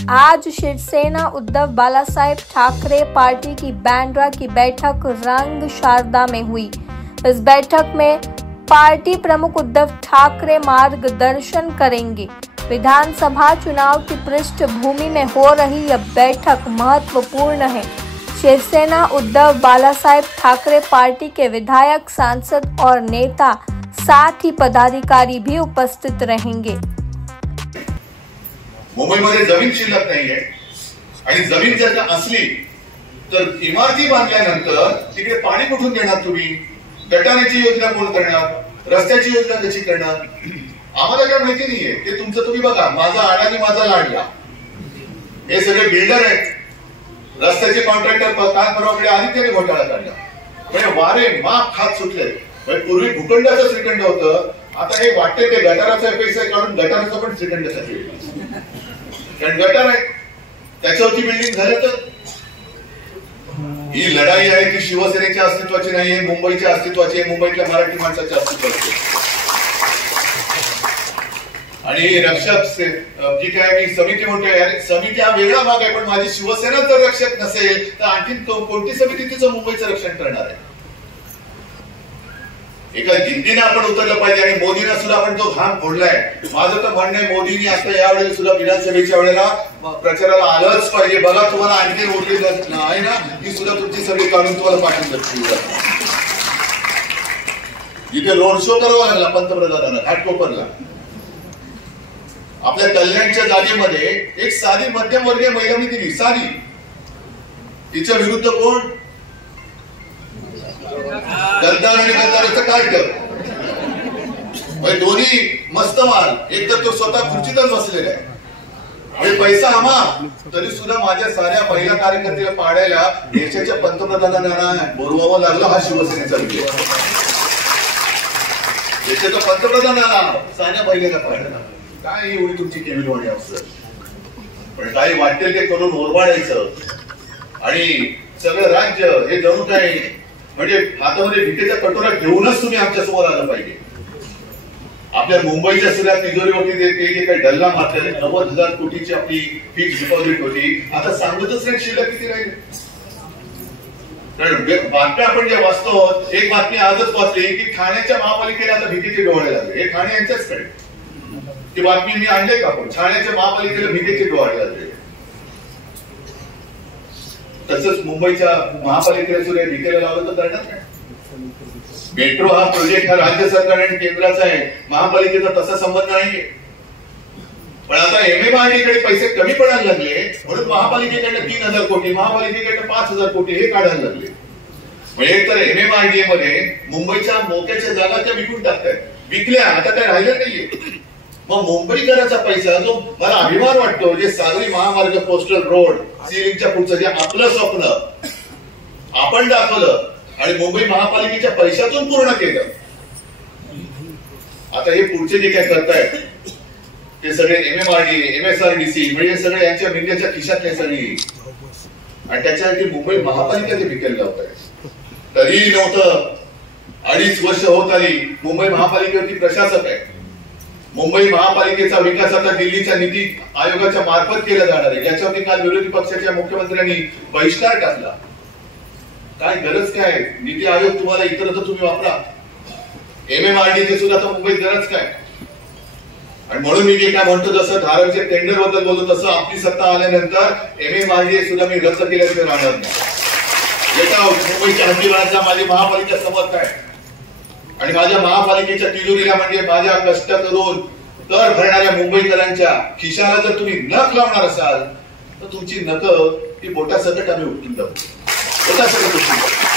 आज शिवसेना उद्धव बालासाहेब ठाकरे पार्टी की बैंड्रा की बैठक रंग शारदा में हुई। इस बैठक में पार्टी प्रमुख उद्धव ठाकरे मार्गदर्शन करेंगे। विधानसभा चुनाव की पृष्ठभूमि में हो रही यह बैठक महत्वपूर्ण है। शिवसेना उद्धव बालासाहेब ठाकरे पार्टी के विधायक, सांसद और नेता, साथ ही पदाधिकारी भी उपस्थित रहेंगे। मुंबईमध्ये जमीन शिल्लक नाहीये आणि जमीन जर का असली तर इमारती बांधल्यानंतर तिकडे पाणी कुठून देणार तुम्ही? गटाराची योजना कोण करणार? रस्त्याची योजना कशी करणार? आम्हाला काय माहिती नाहीये, ते तुमचं तुम्ही बघा। माझा अडाणी माझा लाडला, हे सगळे बिल्डर आहेत, रस्त्याचे कॉन्ट्रॅक्टर काल परवाकडे आदित्यने घोटाळा काढला। म्हणजे वारे माप खात सुटले। पूर्वी भूखंडाचं श्रीखंड होतं, आता हे वाटते ते गटाराचा पैसा काढून गटाराचा पण श्रीखंड साठी, कारण गटार आहे त्याच्यावरती बिल्डिंग झालं तर ही लढाई आहे ती शिवसेनेच्या अस्तित्वाची नाहीये, मुंबईच्या अस्तित्वाची आहे, मुंबईतल्या मराठी माणसाच्या अस्तित्वाची। आणि रक्षक जी काय मी समिती म्हणतोय, समिती हा वेगळा भाग आहे, पण माझी शिवसेना जर रक्षक नसेल तर आणखी कोणती समिती तिचं मुंबईचं रक्षण करणार आहे? एका जिद्दीने आपण उतरलं पाहिजे आणि मोदींना सुद्धा आपण जो घाम फोडलाय। माझं तर म्हणणं आहे, मोदींनी आता यावेळेला सुद्धा विधानसभेच्या वेळेला प्रचाराला आलंच पाहिजे। बघा तुम्हाला आणखी मोठी आहे ना, ही सुद्धा तुमची सगळी काढून तुम्हाला पाठवून जिथे रोड शो करावा लागला पंतप्रधानांना घाटकोपरला, आपल्या कल्याणच्या जागेमध्ये एक साधी मध्यमवर्गीय महिला मी दिली, साधी, तिच्या विरुद्ध कोण? गद्दार आणि गद्दाराचं काय कर? दोन्ही मस्त माल, एक तर तो स्वतः खुर्चीतच बसलेला आहे आणि पैसा हमा, तरी सुद्धा माझ्या साऱ्या महिला कार्यकर्त्याला पाडायला देशाच्या पंतप्रधानांना बोलवावं लागलं। हा शिवसेनेचा विजय। देशाच्या पंतप्रधानांना साऱ्या महिलेला पाडायला काय एवढी तुमची केविलवाणी अफसर? पण काही वाटेल ते करून ओरबाडायचं आणि सगळं राज्य हे जणू काय म्हणजे हातामध्ये भिकेचा कटोरा घेऊनच तुम्ही आमच्या समोर आलं पाहिजे। आपल्या मुंबईच्या सगळ्या तिजोरीवरती जे काही डल्ला मारलेले 90,000 कोटीची आपली फिक्स डिपॉझिट होती, आता सांगतच नाही शिल्लक किती राहील। कारण बातम्या आपण ज्या वाचतो, एक बातमी आजच वाचली की ठाण्याच्या महापालिकेला आता भिकेचे डोळे लागले। हे ठाणे यांच्याचकडे ती बातमी मी आणले का? आपण ठाण्याच्या महापालिकेला भिकेचे डोळे लागले। तसंच मुंबईच्या महापालिकेला सुद्धा भिकेला लावलं तर करणार नाही। मेट्रो हा प्रोजेक्ट हा राज्य सरकार आणि केंद्राचा आहे, महापालिकेचा तसा संबंध नाहीये। पण आता MMRDA पैसे कमी पडायला लागले म्हणून महापालिकेकडे 3,000 कोटी, महापालिकेकडे 5,000 कोटी हे काढायला लागले। म्हणजे एक तर MMRDA मध्ये मुंबईच्या मोक्याच्या जागा त्या विकून टाकतायत, विकल्या, आता काय राहिलं नाहीये। मग मुंबईकरांचा पैसा जो मला अभिमान वाटतो, जे सागरी महामार्ग, कोस्टल रोड, सीलिंगच्या पुढचं जे आपलं स्वप्न आपण दाखवलं आणि मुंबई महापालिकेच्या पैशातून पूर्ण केलं, आता हे पुढचे जे काय करतायत ते सगळे MMRDA, MSRDC म्हणजे सगळे यांच्या मिंग्याच्या खिशातले सगळी, आणि त्याच्यासाठी मुंबई महापालिका ते विकायला लावतायत। तरी नव्हतं, 2.5 वर्ष होत आली मुंबई महापालिकेवरती प्रशासक आहे। मुंबई महापालिकेचा विकास आता दिल्लीच्या नीती आयोगाच्या मार्फत केला जाणार आहे, ज्याच्यावरती काल विरोधी पक्षाच्या मुख्यमंत्र्यांनी बहिष्कार टाकला। काय गरज काय? नीती आयोग तुम्हाला इतर तर तुम्ही वापरा, MMRDA सुद्धा आता मुंबईत गरज काय? आणि म्हणून मी जे काय म्हणतो, जसं धारावीच्या टेंडर बद्दल बोलतो, तसं आपली सत्ता आल्यानंतर MMRDA सुद्धा मी रद्द केल्याशिवाय राहणार नाही। एका मुंबईच्या हद्दीवाराचा माझी महापालिका समर्थ आहे आणि माझ्या महापालिकेच्या तिजोरीला म्हणजे माझ्या कष्ट करून कर भरणाऱ्या मुंबईकरांच्या खिशाला जर तुम्ही नख लावणार असाल तर तुमची नख ती बोटासकट आम्ही उपटून टाकू, बोटासकट उपटून टाकू।